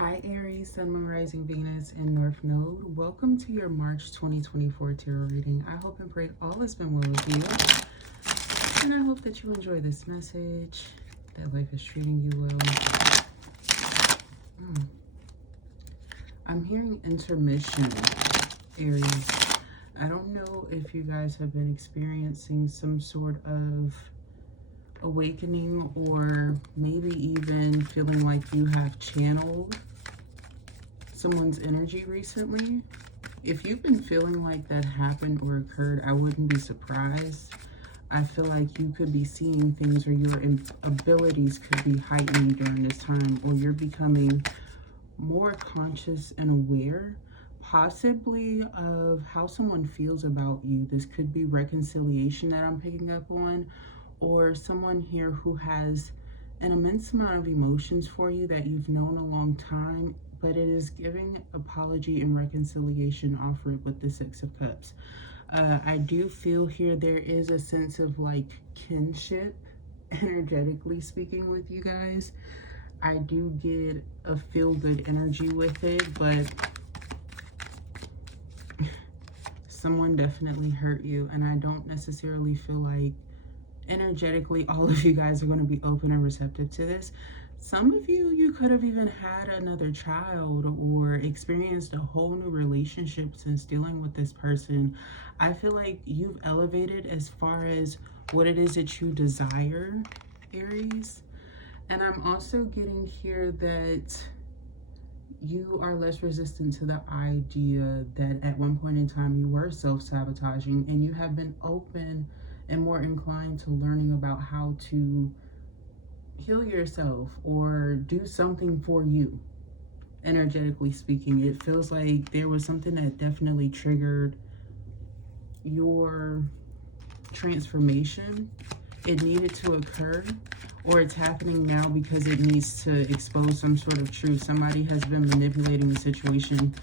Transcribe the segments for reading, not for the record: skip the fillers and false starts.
Hi Aries, Sun, Moon, Rising, Venus, and North Node. Welcome to your March 2024 tarot reading. I hope and pray all has been well with you. And I hope that you enjoy this message, that life is treating you well. I'm hearing intermission, Aries. I don't know if you guys have been experiencing some sort of awakening, or maybe even feeling like you have channeled someone's energy recently. If you've been feeling like that happened or occurred, I wouldn't be surprised. I feel like you could be seeing things, or your abilities could be heightened during this time, or you're becoming more conscious and aware, possibly, of how someone feels about you. This could be reconciliation that I'm picking up on, or someone here who has an immense amount of emotions for you that you've known a long time, but it is giving apology and reconciliation offered with the Six of Cups. I do feel here there is a sense of like kinship, energetically speaking, with you guys. I do get a feel-good energy with it, but someone definitely hurt you, and I don't necessarily feel like energetically all of you guys are going to be open and receptive to this. Some of you could have even had another child or experienced a whole new relationship since dealing with this person. I feel like you've elevated as far as what it is that you desire, Aries. And I'm also getting here that you are less resistant to the idea that at one point in time you were self-sabotaging, and you have been open and more inclined to learning about how to heal yourself or do something for you. Energetically speaking, it feels like there was something that definitely triggered your transformation. It needed to occur, or it's happening now because it needs to expose some sort of truth. Somebody has been manipulating the situation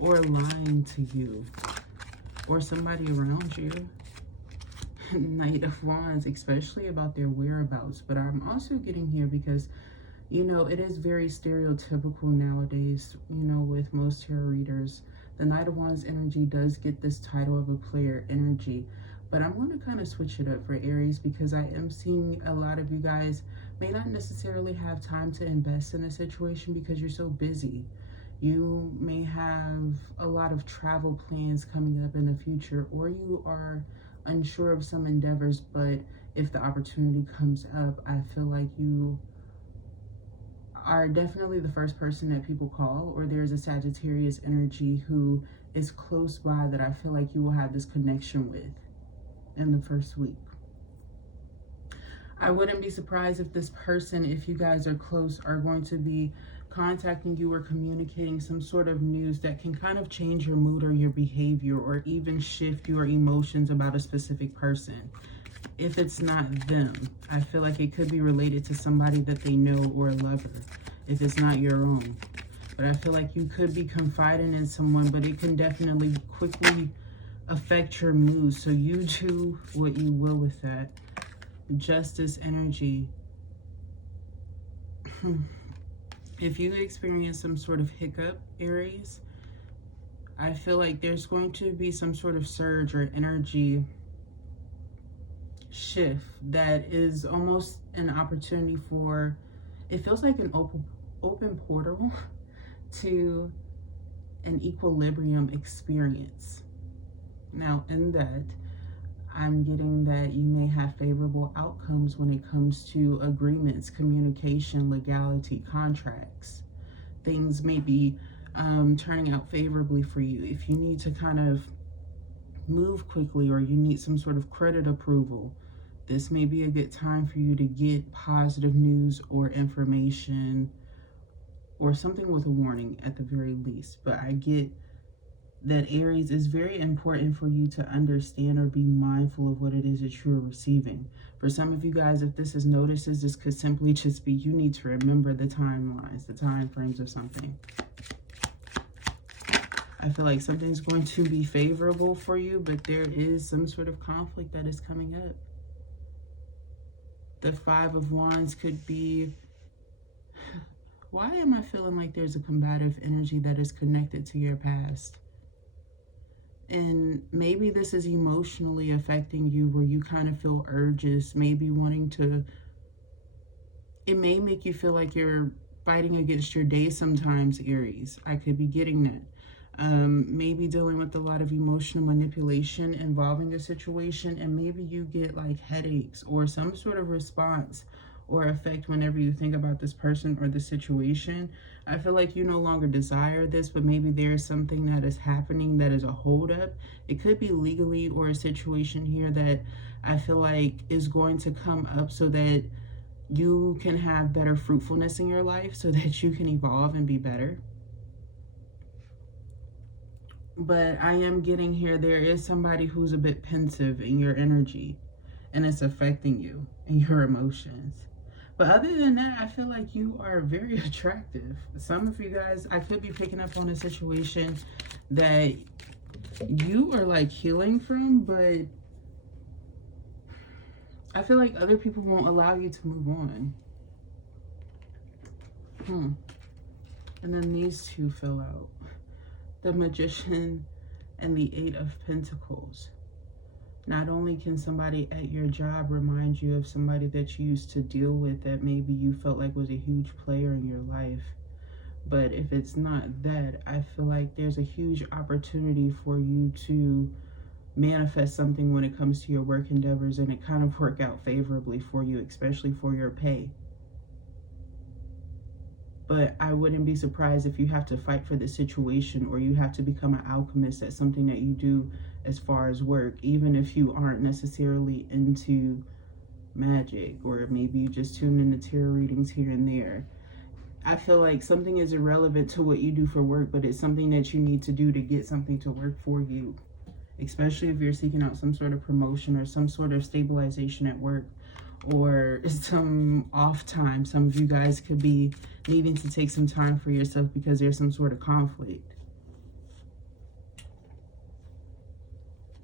or lying to you, or somebody around you. Knight of Wands, especially about their whereabouts. But I'm also getting here because, you know, it is very stereotypical nowadays, you know, with most tarot readers. The Knight of Wands energy does get this title of a player energy. But I'm going to kind of switch it up for Aries, because I am seeing a lot of you guys may not necessarily have time to invest in a situation because you're so busy. You may have a lot of travel plans coming up in the future, or you are unsure of some endeavors, but if the opportunity comes up, I feel like you are definitely the first person that people call, or there's a Sagittarius energy who is close by that I feel like you will have this connection with in the first week. I wouldn't be surprised if this person, if you guys are close, are going to be contacting you or communicating some sort of news that can kind of change your mood or your behavior, or even shift your emotions about a specific person. If it's not them, I feel like it could be related to somebody that they know, or a lover, if it's not your own. But I feel like you could be confiding in someone, but it can definitely quickly affect your mood. So you do what you will with that. Justice energy. If you experience some sort of hiccup, Aries, I feel like there's going to be some sort of surge or energy shift that is almost an opportunity for, it feels like an open portal to an equilibrium experience. Now, in that, I'm getting that you may have favorable outcomes when it comes to agreements, communication, legality, contracts. Things may be turning out favorably for you. If you need to kind of move quickly, or you need some sort of credit approval, this may be a good time for you to get positive news or information, or something with a warning at the very least. But I get that, Aries, is very important for you to understand or be mindful of what it is that you're receiving. For some of you guys, if this is notices, this could simply just be you need to remember the timelines, the time frames of something. I feel like something's going to be favorable for you, but there is some sort of conflict that is coming up. The Five of Wands could be Why am I feeling like there's a combative energy that is connected to your past? And maybe this is emotionally affecting you, where you kind of feel urges, maybe wanting to, it may make you feel like you're fighting against your day sometimes, Aries. I could be getting that. Maybe dealing with a lot of emotional manipulation involving a situation, and maybe you get like headaches or some sort of response or effect whenever you think about this person or the situation. I feel like you no longer desire this, but maybe there's something that is happening that is a holdup. It could be legally, or a situation here that I feel like is going to come up so that you can have better fruitfulness in your life, so that you can evolve and be better. But I am getting here, there is somebody who's a bit pensive in your energy, and it's affecting you and your emotions. But other than that, I feel like you are very attractive. Some of you guys, I could be picking up on a situation that you are like healing from, but I feel like other people won't allow you to move on. And then these two fell out. The Magician and the Eight of Pentacles. Not only can somebody at your job remind you of somebody that you used to deal with that maybe you felt like was a huge player in your life, but if it's not that, I feel like there's a huge opportunity for you to manifest something when it comes to your work endeavors, and it kind of work out favorably for you, especially for your pay. But I wouldn't be surprised if you have to fight for the situation, or you have to become an alchemist at something that you do as far as work, even if you aren't necessarily into magic, or maybe you just tune into tarot readings here and there. I feel like something is irrelevant to what you do for work, but it's something that you need to do to get something to work for you, especially if you're seeking out some sort of promotion or some sort of stabilization at work, or some off time. Some of you guys could be needing to take some time for yourself because there's some sort of conflict.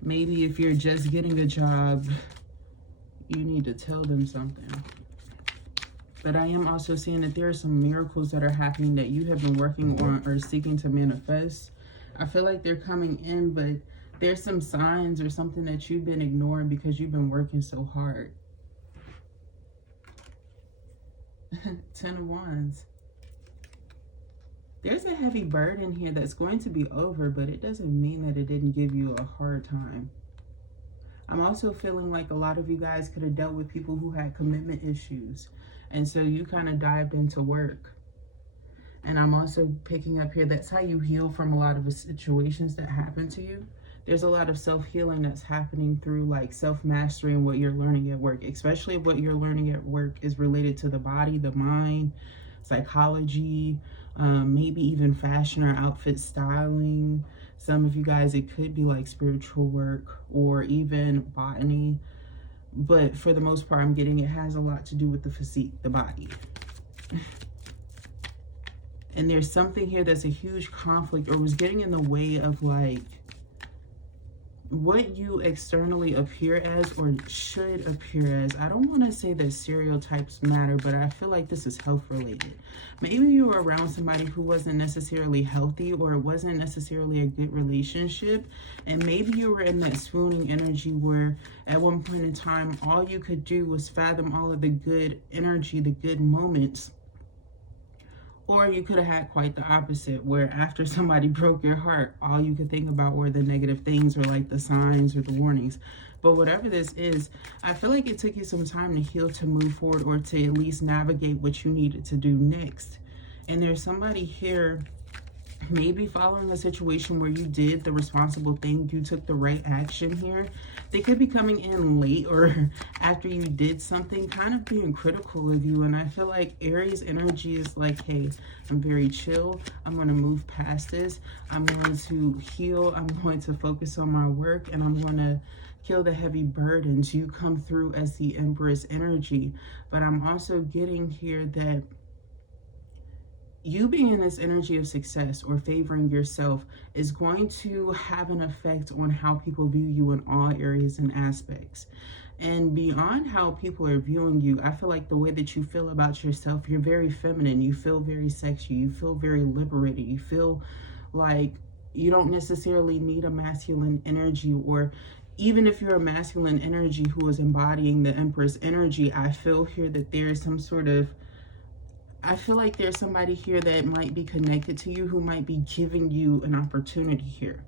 Maybe if you're just getting a job, you need to tell them something. But I am also seeing that there are some miracles that are happening that you have been working on or seeking to manifest. I feel like they're coming in, but there's some signs or something that you've been ignoring because you've been working so hard. 10 of Wands. There's a heavy burden here that's going to be over, but it doesn't mean that it didn't give you a hard time. I'm also feeling like a lot of you guys could have dealt with people who had commitment issues, and so you kind of dived into work. And I'm also picking up here, that's how you heal from a lot of the situations that happen to you. There's a lot of self-healing that's happening through like self-mastery and what you're learning at work, especially what you're learning at work is related to the body, the mind, psychology, maybe even fashion or outfit styling. Some of you guys, it could be like spiritual work or even botany. But for the most part, I'm getting it has a lot to do with the physique, the body. And there's something here that's a huge conflict, or was getting in the way of like what you externally appear as or should appear as. I don't want to say that stereotypes matter, but I feel like this is health related. Maybe you were around somebody who wasn't necessarily healthy, or it wasn't necessarily a good relationship, and maybe you were in that swooning energy where at one point in time all you could do was fathom all of the good energy, the good moments. Or you could have had quite the opposite, where after somebody broke your heart, all you could think about were the negative things, or like the signs or the warnings. But whatever this is, I feel like it took you some time to heal, to move forward, or to at least navigate what you needed to do next. And there's somebody here, maybe following a situation where you did the responsible thing, you took the right action here. They could be coming in late or after you did something, kind of being critical of you. And I feel like Aries energy is like, hey, I'm very chill. I'm going to move past this. I'm going to heal. I'm going to focus on my work, and I'm going to kill the heavy burdens. You come through as the Empress energy. But I'm also getting here that you being in this energy of success or favoring yourself is going to have an effect on how people view you in all areas and aspects. And beyond how people are viewing you, I feel like the way that you feel about yourself, you're very feminine. You feel very sexy. You feel very liberated. You feel like you don't necessarily need a masculine energy, or even if you're a masculine energy who is embodying the Empress energy, I feel here that there's some sort of, I feel like there's somebody here that might be connected to you who might be giving you an opportunity here.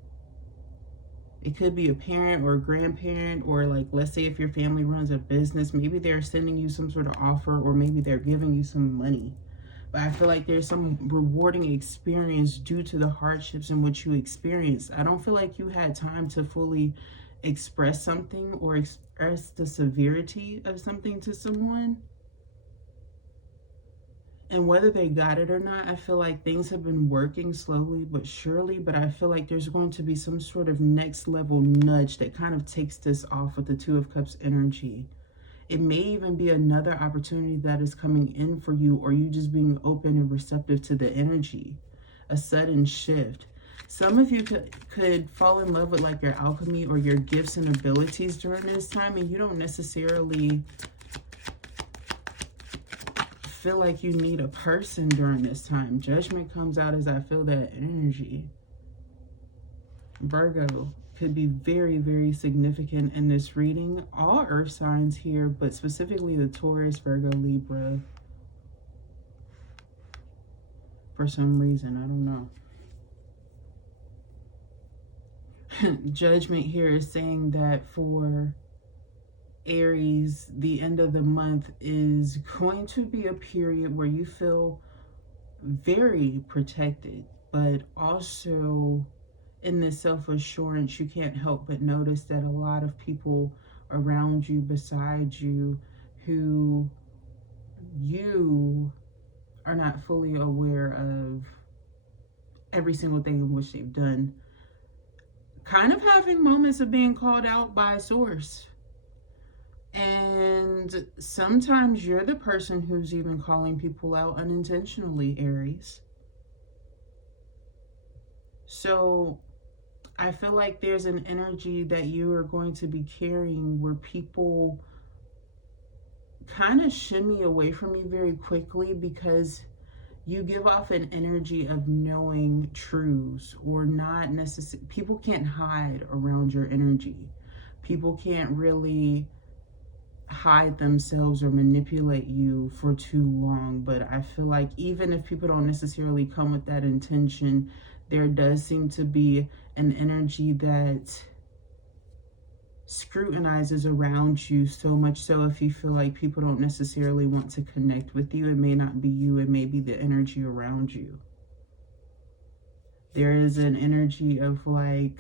It could be a parent or a grandparent, or like, let's say if your family runs a business, maybe they're sending you some sort of offer, or maybe they're giving you some money. But I feel like there's some rewarding experience due to the hardships in which you experienced. I don't feel like you had time to fully express something or express the severity of something to someone. And whether they got it or not, I feel like things have been working slowly but surely. But I feel like there's going to be some sort of next level nudge that kind of takes this off with the Two of Cups energy. It may even be another opportunity that is coming in for you, or you just being open and receptive to the energy. A sudden shift. Some of you could fall in love with like your alchemy or your gifts and abilities during this time, and you don't necessarily feel like you need a person during this time. Judgment comes out as I feel that energy. Virgo could be very, very significant in this reading. All earth signs here, but specifically the Taurus, Virgo, Libra. For some reason, I don't know. Judgment here is saying that for Aries, the end of the month is going to be a period where you feel very protected, but also in this self-assurance, you can't help but notice that a lot of people around you, beside you, who you are not fully aware of every single thing in which they've done, kind of having moments of being called out by a source. And sometimes you're the person who's even calling people out unintentionally, Aries. So I feel like there's an energy that you are going to be carrying where people kind of shimmy away from you very quickly, because you give off an energy of knowing truths, or not necessarily. People can't hide around your energy. People can't really hide themselves or manipulate you for too long. But I feel like even if people don't necessarily come with that intention, there does seem to be an energy that scrutinizes around you, so much so if you feel like people don't necessarily want to connect with you, it may not be you, it may be the energy around you. There is an energy of like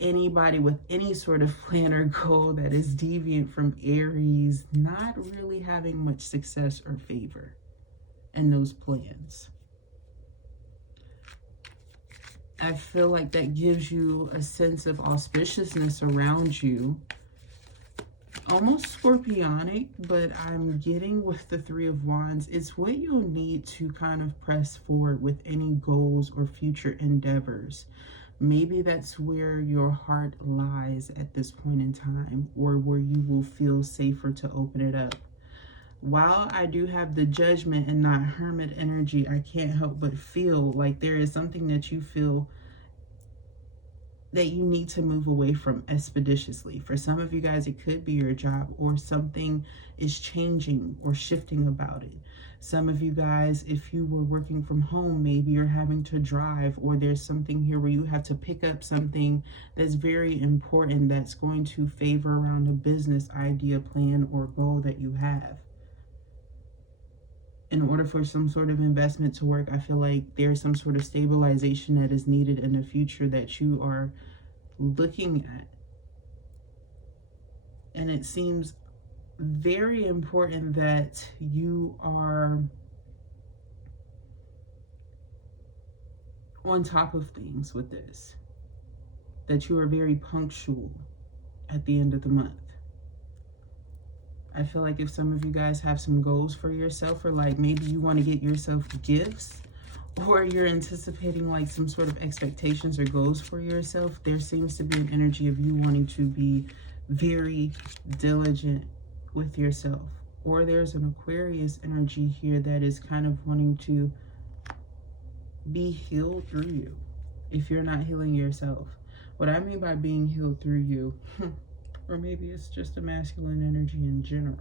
anybody with any sort of plan or goal that is deviant from Aries not really having much success or favor in those plans. I feel like that gives you a sense of auspiciousness around you. Almost scorpionic, but I'm getting with the Three of Wands, it's what you'll need to kind of press forward with any goals or future endeavors. Maybe that's where your heart lies at this point in time, or where you will feel safer to open it up. While I do have the Judgment and not Hermit energy, I can't help but feel like there is something that you feel that you need to move away from expeditiously. For some of you guys, it could be your job, or something is changing or shifting about it. Some of you guys, if you were working from home, maybe you're having to drive, or there's something here where you have to pick up something that's very important that's going to favor around a business idea, plan, or goal that you have. In order for some sort of investment to work, I feel like there's some sort of stabilization that is needed in the future that you are looking at. And it seems very important that you are on top of things with this, that you are very punctual at the end of the month. I feel like if some of you guys have some goals for yourself, or like maybe you want to get yourself gifts, or you're anticipating like some sort of expectations or goals for yourself, there seems to be an energy of you wanting to be very diligent with yourself. Or there's an Aquarius energy here that is kind of wanting to be healed through you if you're not healing yourself. What I mean by being healed through you, or maybe it's just a masculine energy in general.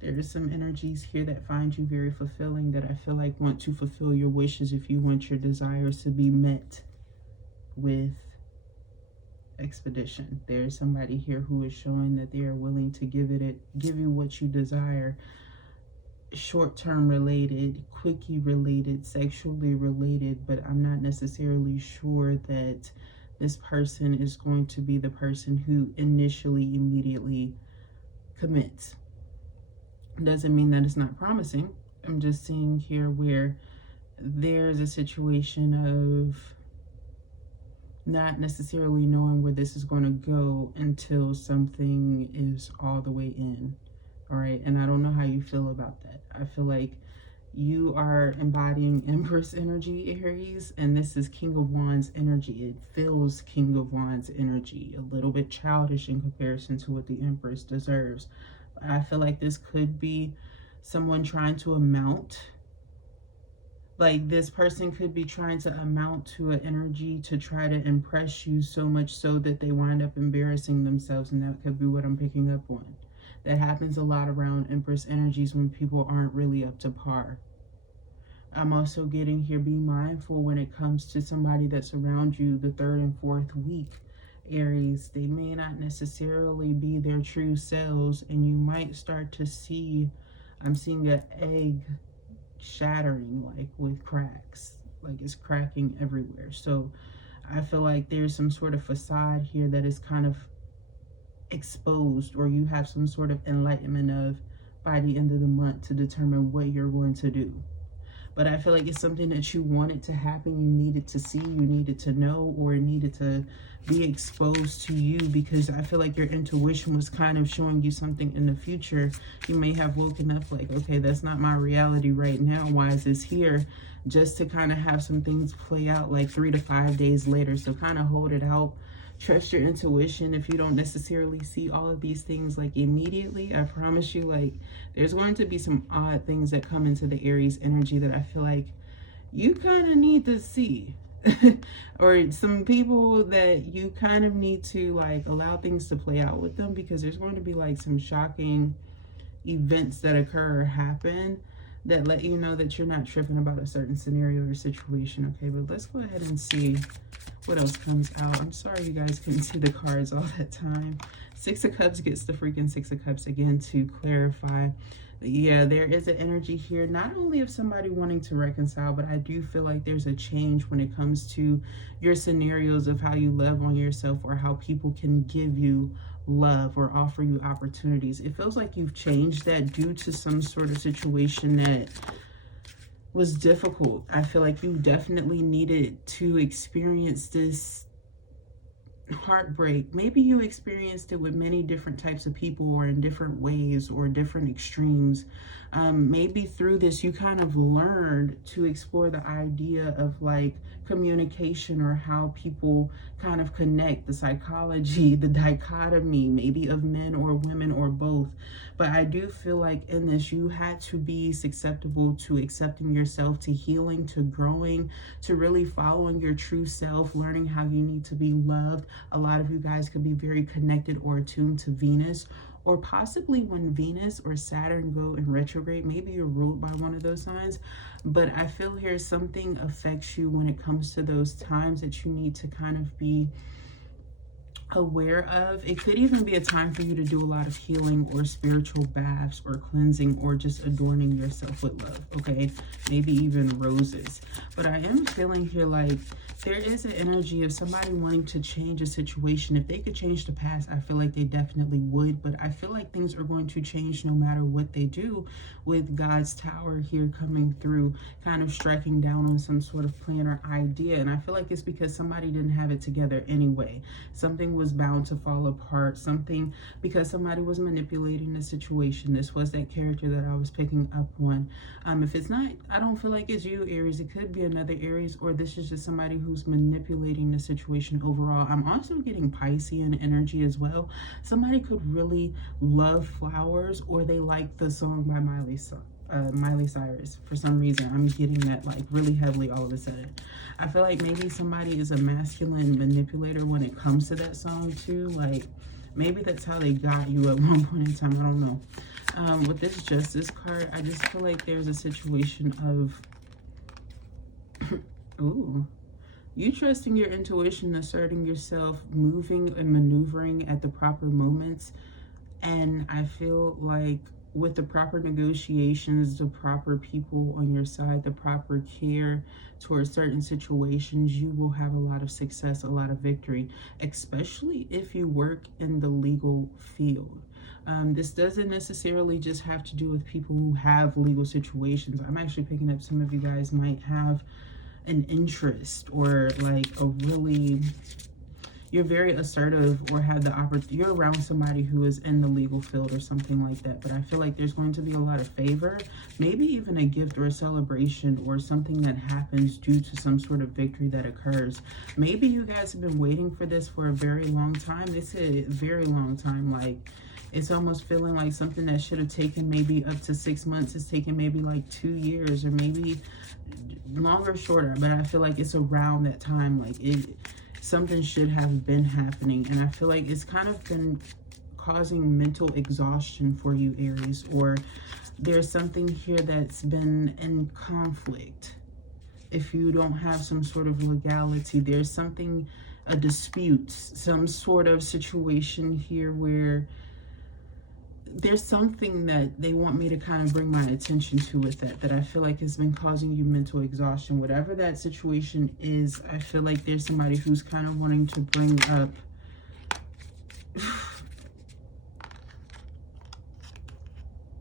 There is some energies here that find you very fulfilling, that I feel like want to fulfill your wishes if you want your desires to be met with expedition. There's somebody here who is showing that they are willing to give you what you desire, short-term related, quickie related, sexually related, but I'm not necessarily sure that this person is going to be the person who initially immediately commits. Doesn't mean that it's not promising. I'm just seeing here where there's a situation of not necessarily knowing where this is going to go until something is all the way in. All right, and I don't know how you feel about that. I feel like you are embodying Empress energy, Aries, and this is King of Wands energy. It feels King of Wands energy, a little bit childish in comparison to what the Empress deserves. I feel like this could be someone trying to amount. Like this person could be trying to amount to an energy to try to impress you so much so that they wind up embarrassing themselves, and that could be what I'm picking up on. That happens a lot around Empress energies when people aren't really up to par. I'm also getting here, be mindful when it comes to somebody that's around you the third and fourth week, Aries. They may not necessarily be their true selves, and you might start to see, I'm seeing an egg shattering, like with cracks, like it's cracking everywhere. So I feel like there's some sort of facade here that is kind of exposed, or you have some sort of enlightenment of by the end of the month to determine what you're going to do. But I feel like it's something that you wanted to happen, you needed to see, you needed to know, or it needed to be exposed to you, because I feel like your intuition was kind of showing you something in the future. You may have woken up like, okay, that's not my reality right now. Why is this here? Just to kind of have some things play out like 3 to 5 days later. So kind of hold it out. Trust your intuition. If you don't necessarily see all of these things like immediately, I promise you, like there's going to be some odd things that come into the Aries energy that I feel like you kind of need to see. Or some people that you kind of need to like allow things to play out with them, because there's going to be like some shocking events that occur or happen that let you know that you're not tripping about a certain scenario or situation. Okay, but let's go ahead and see what else comes out. I'm sorry you guys couldn't see the cards all that time. Six of Cups gets the freaking Six of Cups again to clarify. Yeah, there is an energy here, not only of somebody wanting to reconcile, but I do feel like there's a change when it comes to your scenarios of how you love on yourself, or how people can give you love or offer you opportunities. It feels like you've changed that due to some sort of situation that was difficult. I feel like you definitely needed to experience this heartbreak. Maybe you experienced it with many different types of people, or in different ways, or different extremes. Maybe through this you kind of learned to explore the idea of like communication, or how people kind of connect, the psychology, the dichotomy maybe of men or women or both. But I do feel like in this you had to be susceptible to accepting yourself, to healing, to growing, to really following your true self, learning how you need to be loved. A lot of you guys could be very connected or attuned to Venus, or possibly when Venus or Saturn go in retrograde, maybe you're ruled by one of those signs. But I feel here something affects you when it comes to those times that you need to kind of be aware of. It could even be a time for you to do a lot of healing, or spiritual baths, or cleansing, or just adorning yourself with love. Okay, maybe even roses. But I am feeling here like there is an energy of somebody wanting to change a situation. If they could change the past, I feel like they definitely would. But I feel like things are going to change no matter what they do, with God's Tower here coming through, kind of striking down on some sort of plan or idea. And I feel like it's because somebody didn't have it together anyway. Something was bound to fall apart. Something, because somebody was manipulating the situation. This was that character that I was picking up on. If it's not, I don't feel like it's you, Aries. It could be another Aries, or this is just somebody who who's manipulating the situation overall. I'm also getting Piscean energy as well. Somebody could really love flowers, or they like the song by Miley Cyrus. For some reason, I'm getting that like really heavily all of a sudden. I feel like maybe somebody is a masculine manipulator when it comes to that song too. Like maybe that's how they got you at one point in time. I don't know. With this Justice card, I just feel like there's a situation of ooh, you trusting your intuition, asserting yourself, moving and maneuvering at the proper moments. And I feel like with the proper negotiations, the proper people on your side, the proper care towards certain situations, you will have a lot of success, a lot of victory, especially if you work in the legal field. This doesn't necessarily just have to do with people who have legal situations. I'm actually picking up some of you guys might have an interest, or like a really, you're very assertive, or have the opportunity, you're around somebody who is in the legal field or something like that. But I feel like there's going to be a lot of favor, maybe even a gift or a celebration or something that happens due to some sort of victory that occurs. Maybe you guys have been waiting for this for a very long time. They said a very long time. Like it's almost feeling like something that should have taken maybe up to 6 months is taking maybe like 2 years, or maybe longer, shorter. But I feel like it's around that time. Like something should have been happening. And I feel like it's kind of been causing mental exhaustion for you, Aries. Or there's something here that's been in conflict. If you don't have some sort of legality, there's something, a dispute, some sort of situation here where there's something that they want me to kind of bring my attention to with that I feel like has been causing you mental exhaustion. Whatever that situation is, I feel like there's somebody who's kind of wanting to bring up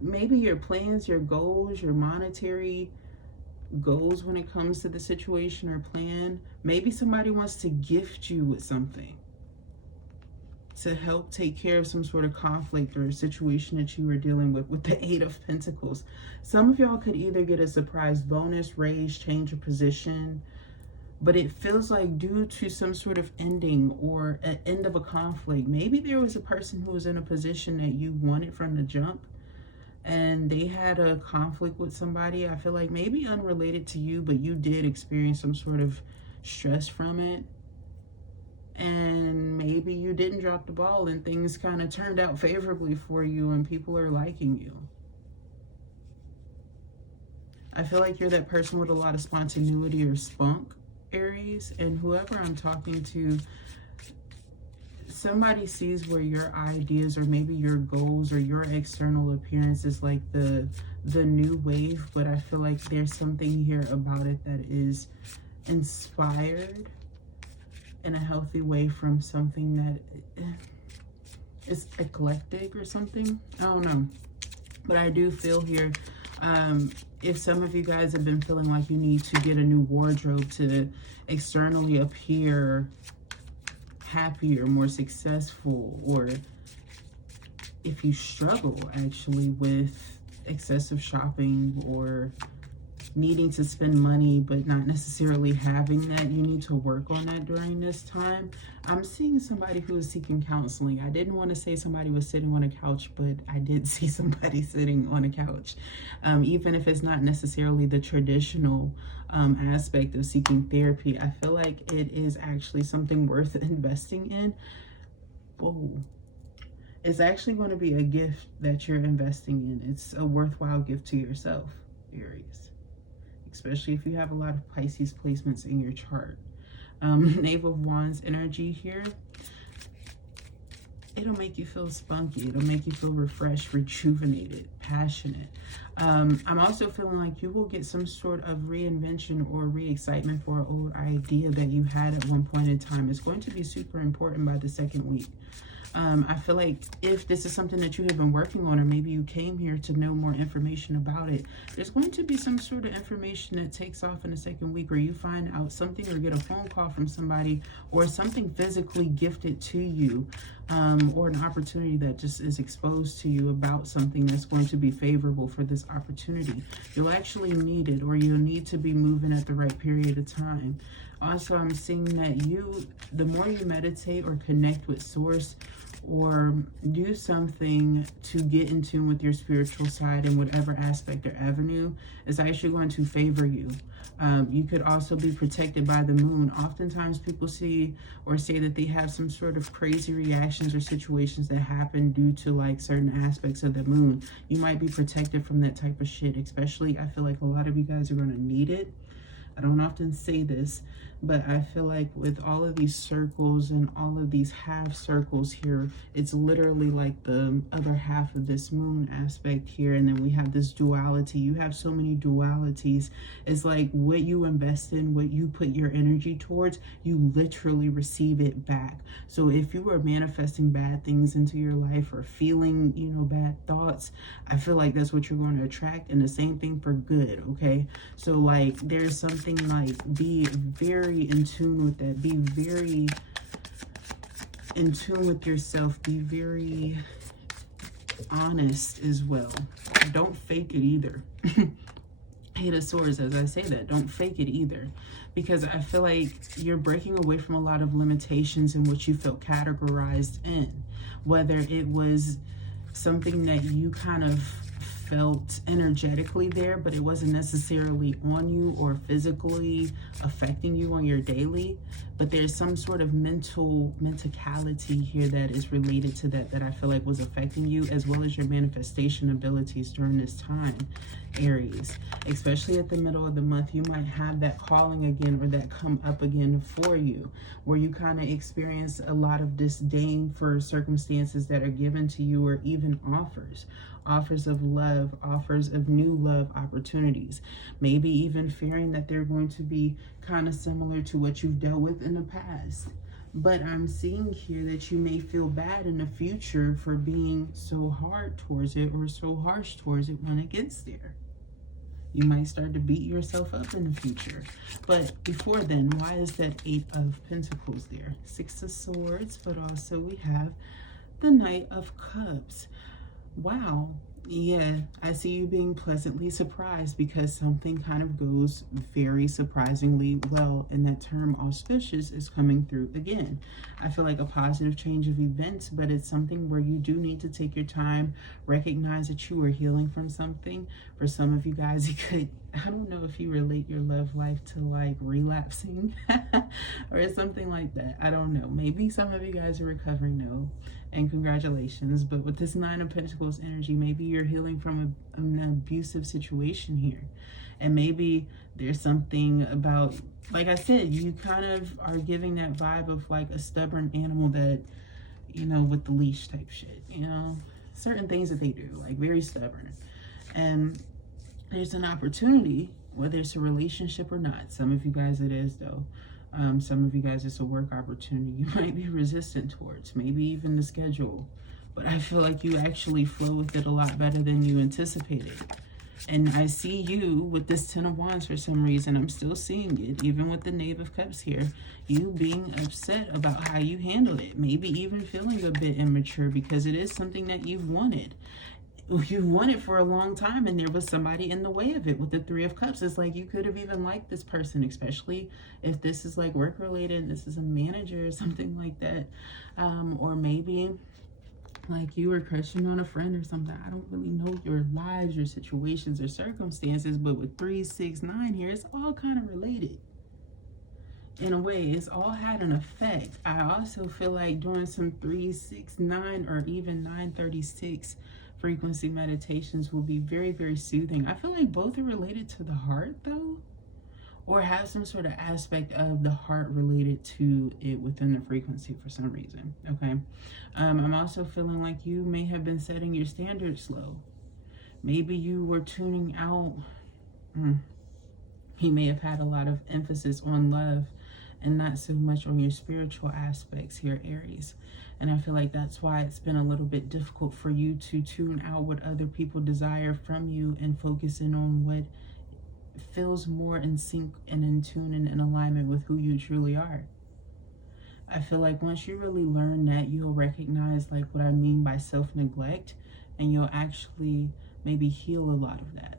maybe your plans, your goals, your monetary goals when it comes to the situation or plan. Maybe somebody wants to gift you with something to help take care of some sort of conflict or a situation that you were dealing with the 8 of Pentacles. Some of y'all could either get a surprise bonus, raise, change of position, but it feels like due to some sort of ending or an end of a conflict, maybe there was a person who was in a position that you wanted from the jump, and they had a conflict with somebody. I feel like maybe unrelated to you, but you did experience some sort of stress from it. And maybe you didn't drop the ball and things kind of turned out favorably for you and people are liking you. I feel like you're that person with a lot of spontaneity or spunk, Aries. And whoever I'm talking to, somebody sees where your ideas or maybe your goals or your external appearance is like the new wave. But I feel like there's something here about it that is inspired in a healthy way from something that is eclectic or something. I don't know. But I do feel here, if some of you guys have been feeling like you need to get a new wardrobe to externally appear happier, more successful, or if you struggle actually with excessive shopping or needing to spend money but not necessarily having that, you need to work on that during this time. I'm seeing somebody who is seeking counseling. I didn't want to say somebody was sitting on a couch, but I did see somebody sitting on a couch. Even if it's not necessarily the traditional aspect of seeking therapy, I feel like it is actually something worth investing in. Oh, it's actually going to be a gift that you're investing in. It's a worthwhile gift to yourself, Aries. Especially if you have a lot of Pisces placements in your chart. Knave of Wands energy here. It'll make you feel spunky. It'll make you feel refreshed, rejuvenated, passionate. I'm also feeling like you will get some sort of reinvention or re-excitement for an old idea that you had at one point in time. It's going to be super important by the second week. I feel like if this is something that you have been working on, or maybe you came here to know more information about it, there's going to be some sort of information that takes off in the second week, or you find out something or get a phone call from somebody, or something physically gifted to you, or an opportunity that just is exposed to you about something that's going to be favorable for this opportunity. You'll actually need it, or you'll need to be moving at the right period of time. Also, I'm seeing that the more you meditate or connect with source, or do something to get in tune with your spiritual side in whatever aspect or avenue, is actually going to favor you. You could also be protected by the moon. Oftentimes people see or say that they have some sort of crazy reactions or situations that happen due to like certain aspects of the moon. You might be protected from that type of shit, especially I feel like a lot of you guys are going to need it. I don't often say this, but I feel like with all of these circles and all of these half circles here, it's literally like the other half of this moon aspect here. And then we have this duality. You have so many dualities. It's like what you invest in, what you put your energy towards, you literally receive it back. So if you are manifesting bad things into your life, or feeling, you know, bad thoughts, I feel like that's what you're going to attract. And the same thing for good, okay? So like there's something like, be very in tune with that. Be very in tune with yourself. Be very honest as well. Don't fake it either. Eight of Swords, as I say that, don't fake it either, because I feel like you're breaking away from a lot of limitations in what you felt categorized in, whether it was something that you kind of felt energetically there, but it wasn't necessarily on you or physically affecting you on your daily, but there's some sort of mentality here that is related to that I feel like was affecting you, as well as your manifestation abilities during this time, Aries. Especially at the middle of the month, you might have that calling again, or that come up again for you, where you kind of experience a lot of disdain for circumstances that are given to you, or even offers of love, offers of new love opportunities, maybe even fearing that they're going to be kind of similar to what you've dealt with in the past. But I'm seeing here that you may feel bad in the future for being so hard towards it, or so harsh towards it when it gets there. You might start to beat yourself up in the future. But before then, why is that Eight of Pentacles there? Six of Swords, but also we have the Knight of Cups. Wow. Yeah, I see you being pleasantly surprised, because something kind of goes very surprisingly well, and that term auspicious is coming through again. I feel like a positive change of events, but it's something where you do need to take your time, recognize that you are healing from something. For some of you guys, it could, I don't know if you relate your love life to like relapsing or something like that. I don't know. Maybe some of you guys are recovering, no, and congratulations. But with this Nine of Pentacles energy, maybe you're healing from an abusive situation here. And maybe there's something about, like I said, you kind of are giving that vibe of like a stubborn animal that, you know, with the leash type shit, you know, certain things that they do, like very stubborn. And there's an opportunity, whether it's a relationship or not. Some of you guys it is though. Some of you guys it's a work opportunity you might be resistant towards, maybe even the schedule. But I feel like you actually flow with it a lot better than you anticipated. And I see you with this Ten of Wands for some reason. I'm still seeing it, even with the Knave of Cups here. You being upset about how you handled it. Maybe even feeling a bit immature, because it is something that you've wanted. You've wanted for a long time, and there was somebody in the way of it with the Three of Cups. It's like you could have even liked this person, especially if this is like work related, this is a manager or something like that. Or maybe like you were crushing on a friend or something. I don't really know your lives, your situations or circumstances, but with 3, 6, 9 here, it's all kind of related. In a way, it's all had an effect. I also feel like doing some 3, 6, 9 or even 936 frequency meditations will be very, very soothing. I feel like both are related to the heart though, or have some sort of aspect of the heart related to it within the frequency for some reason, okay? I'm also feeling like you may have been setting your standards low. Maybe you were tuning out. You may have had a lot of emphasis on love and not so much on your spiritual aspects here, Aries. And I feel like that's why it's been a little bit difficult for you to tune out what other people desire from you and focus in on what feels more in sync and in tune and in alignment with who you truly are. I feel like once you really learn that, you'll recognize like what I mean by self-neglect, and you'll actually maybe heal a lot of that.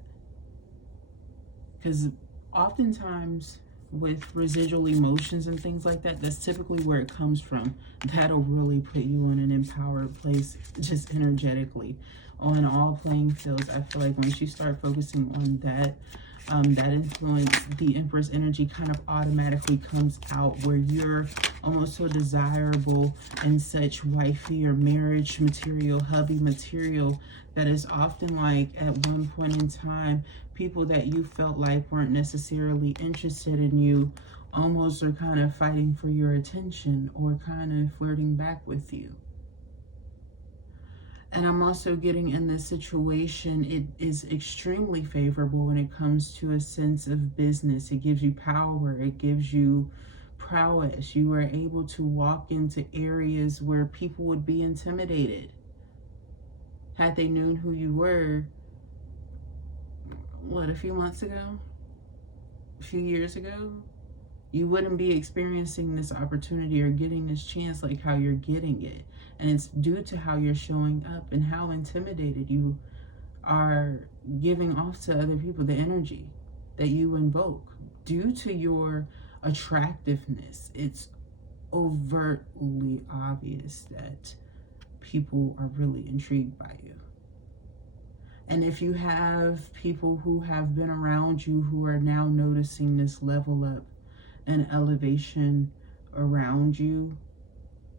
Because oftentimes with residual emotions and things like that, that's typically where it comes from. That'll really put you in an empowered place just energetically on all playing fields. I feel like once you start focusing on that, that influence, the Empress energy kind of automatically comes out, where you're almost so desirable and such wifey or marriage material, hubby material, that is often like at one point in time, people that you felt like weren't necessarily interested in you almost are kind of fighting for your attention or kind of flirting back with you. And I'm also getting in this situation, it is extremely favorable when it comes to a sense of business. It gives you power. It gives you prowess. You are able to walk into areas where people would be intimidated. Had they known who you were, what, a few months ago? A few years ago? You wouldn't be experiencing this opportunity or getting this chance like how you're getting it. And it's due to how you're showing up and how intimidated you are giving off to other people, the energy that you invoke. Due to your attractiveness, it's overtly obvious that people are really intrigued by you. And if you have people who have been around you who are now noticing this level up and elevation around you,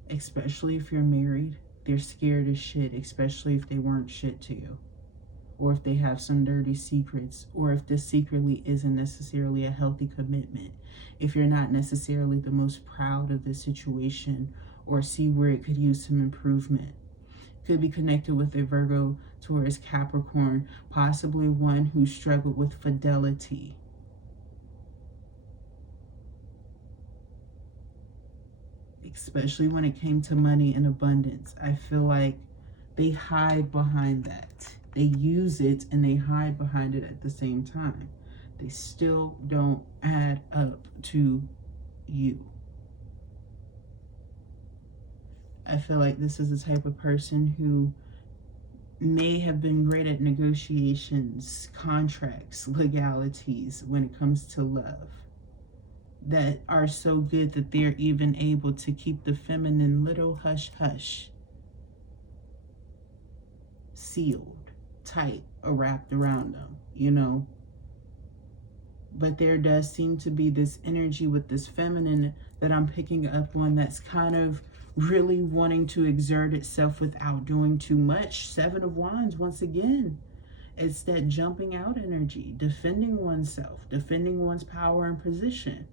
especially if you're married, they're scared as shit, especially if they weren't shit to you, or if they have some dirty secrets, or if this secretly isn't necessarily a healthy commitment, if you're not necessarily the most proud of the situation or see where it could use some improvement. Could be connected with a Virgo, Taurus, Capricorn, possibly one who struggled with fidelity. Especially when it came to money and abundance. I feel like they hide behind that. They use it and they hide behind it at the same time. They still don't add up to you. I feel like this is the type of person who may have been great at negotiations, contracts, legalities when it comes to love, that are so good that they're even able to keep the feminine little hush hush sealed, tight, or wrapped around them, you know. But there does seem to be this energy with this feminine that I'm picking up on that's kind of really wanting to exert itself without doing too much. Seven of Wands, once again, it's that jumping out energy, defending oneself, defending one's power and position.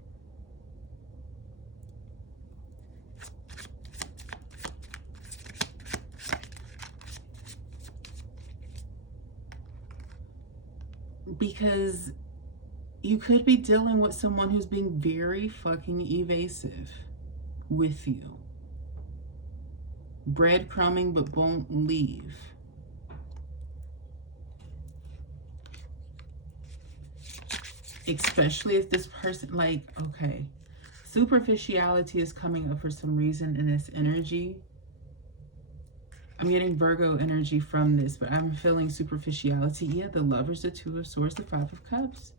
Because you could be dealing with someone who's being very fucking evasive with you. Breadcrumbing but won't leave. Especially if this person, like, okay, superficiality is coming up for some reason in this energy. I'm getting Virgo energy from this, but I'm feeling superficiality. Yeah, the Lovers, the Two of Swords, the Five of Cups.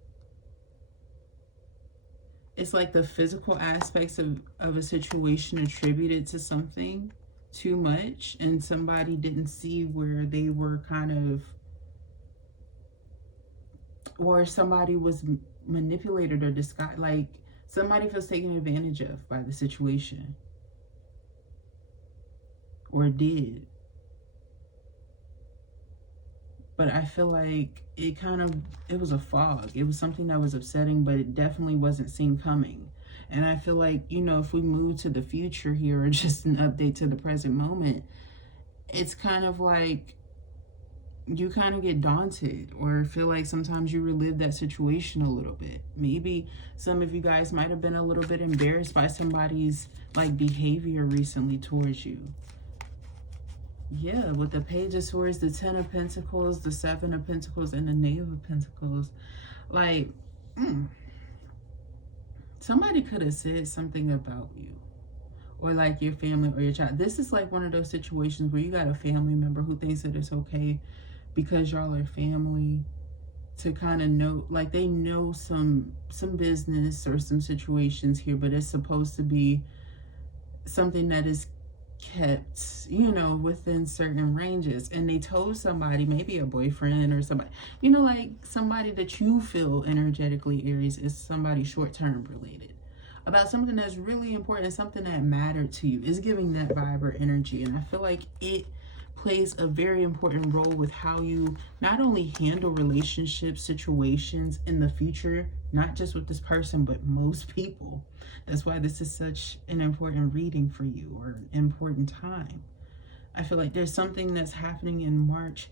It's like the physical aspects of a situation attributed to something too much, and somebody didn't see where they were kind of, or somebody was manipulated or disguised, like somebody feels taken advantage of by the situation, or did. But I feel like it was a fog. It was something that was upsetting, but it definitely wasn't seen coming. And I feel like, you know, if we move to the future here, or just an update to the present moment, it's kind of like you kind of get daunted or feel like sometimes you relive that situation a little bit. Maybe some of you guys might have been a little bit embarrassed by somebody's like behavior recently towards you. Yeah, with the Page of Swords, the Ten of Pentacles, the Seven of Pentacles, and the Knave of Pentacles. Like, somebody could have said something about you, or like your family or your child. This is like one of those situations where you got a family member who thinks that it's okay because y'all are family to kind of know, like they know some business or some situations here, but it's supposed to be something that is kept, you know, within certain ranges. And they told somebody, maybe a boyfriend or somebody, you know, like somebody that you feel energetically, Aries, is somebody short-term related, about something that's really important, something that mattered to you. Is giving that vibe or energy. And I feel like it plays a very important role with how you not only handle relationship situations in the future, not just with this person, but most people. That's why this is such an important reading for you, or an important time. I feel like there's something that's happening in March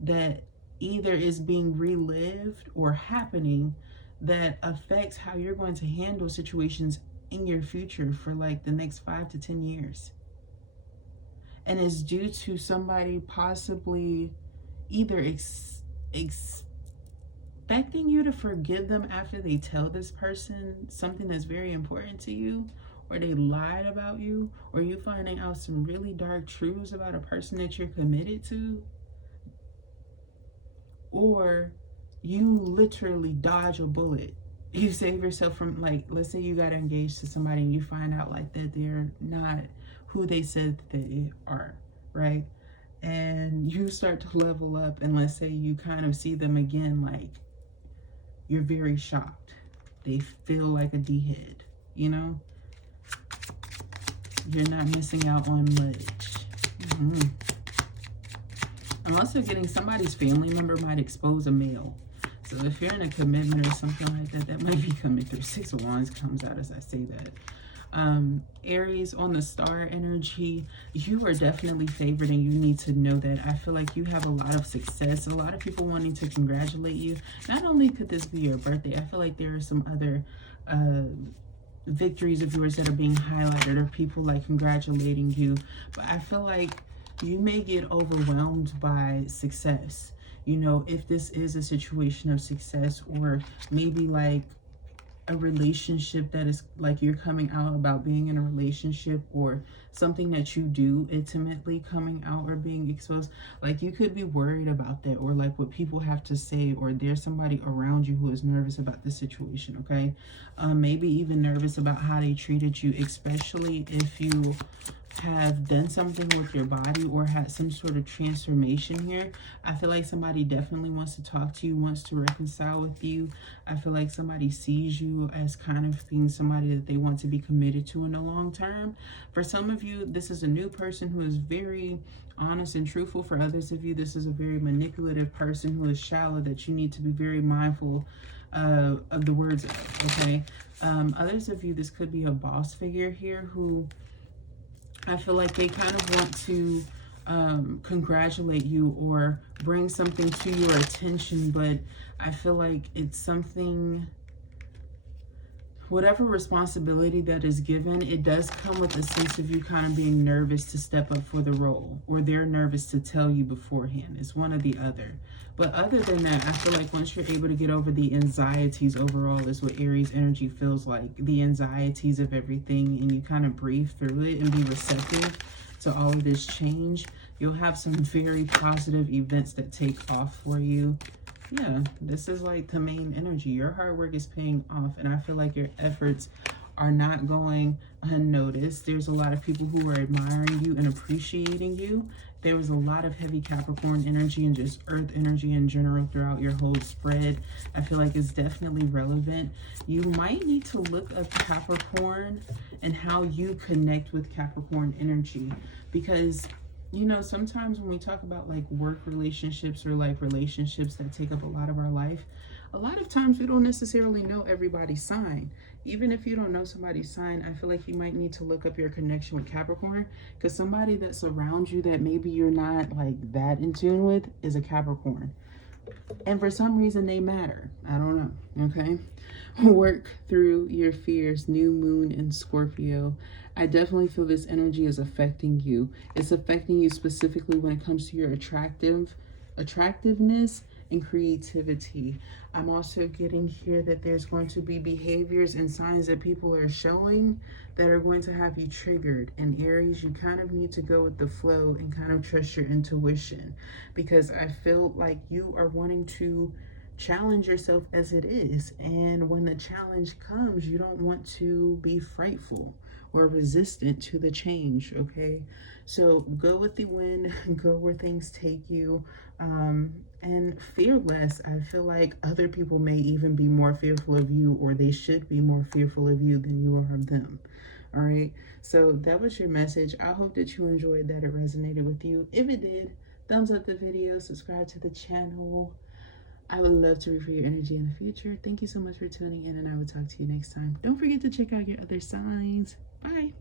that either is being relived or happening that affects how you're going to handle situations in your future for like the next 5 to 10 years. And it's due to somebody possibly either expecting you to forgive them after they tell this person something that's very important to you, or they lied about you, or you finding out some really dark truths about a person that you're committed to, or you literally dodge a bullet. You save yourself from, like, let's say you got engaged to somebody and you find out like that they're not who they said that they are, right? And you start to level up, and let's say you kind of see them again, like you're very shocked. They feel like a D-head, you know? You're not missing out on much. I'm also getting somebody's family member might expose a male. So if you're in a commitment or something like that, that might be coming through. Six of Wands comes out as I say that. Aries, on the star energy, you are definitely favored, and you need to know that. I feel like you have a lot of success, a lot of people wanting to congratulate you. Not only could this be your birthday, I feel like there are some other victories of yours that are being highlighted, or people like congratulating you. But I feel like you may get overwhelmed by success. You know, if this is a situation of success, or maybe like a relationship that is like you're coming out about being in a relationship, or something that you do intimately coming out or being exposed, like you could be worried about that, or like what people have to say, or there's somebody around you who is nervous about the situation. Okay, maybe even nervous about how they treated you, especially if you have done something with your body or had some sort of transformation here. I feel like somebody definitely wants to talk to you, wants to reconcile with you. I feel like somebody sees you as kind of being somebody that they want to be committed to in the long term. For some of you, this is a new person who is very honest and truthful. For others of you, this is a very manipulative person who is shallow, that you need to be very mindful of the words of, okay? Others of you, this could be a boss figure here who I feel like they kind of want to congratulate you or bring something to your attention, but I feel like it's something, whatever responsibility that is given, it does come with a sense of you kind of being nervous to step up for the role, or they're nervous to tell you beforehand. It's one or the other. But other than that, I feel like once you're able to get over the anxieties overall, is what Aries energy feels like, the anxieties of everything, and you kind of breathe through it and be receptive to all of this change, you'll have some very positive events that take off for you. Yeah, this is like the main energy. Your hard work is paying off, and I feel like your efforts are not going unnoticed. There's a lot of people who are admiring you and appreciating you. There was a lot of heavy Capricorn energy and just earth energy in general throughout your whole spread. I feel like it's definitely relevant. You might need to look up Capricorn and how you connect with Capricorn energy, because you know, sometimes when we talk about like work relationships, or like relationships that take up a lot of our life, a lot of times we don't necessarily know everybody's sign. Even if you don't know somebody's sign, I feel like you might need to look up your connection with Capricorn, because somebody that's around you that maybe you're not like that in tune with is a Capricorn. And for some reason they matter. I don't know. Okay. Work through your fears. New moon in Scorpio. I definitely feel this energy is affecting you. It's affecting you specifically when it comes to your attractiveness and creativity. I'm also getting here that there's going to be behaviors and signs that people are showing that are going to have you triggered. And Aries, you kind of need to go with the flow and kind of trust your intuition, because I feel like you are wanting to challenge yourself as it is. And when the challenge comes, you don't want to be frightful or resistant to the change. Okay, so go with the wind, go where things take you, and fear less. I feel like other people may even be more fearful of you, or they should be more fearful of you than you are of them. All right, so that was your message. I hope that you enjoyed, that it resonated with you. If it did, thumbs up the video, subscribe to the channel. I would love to read for your energy in the future. Thank you so much for tuning in, and I will talk to you next time. Don't forget to check out your other signs. Bye.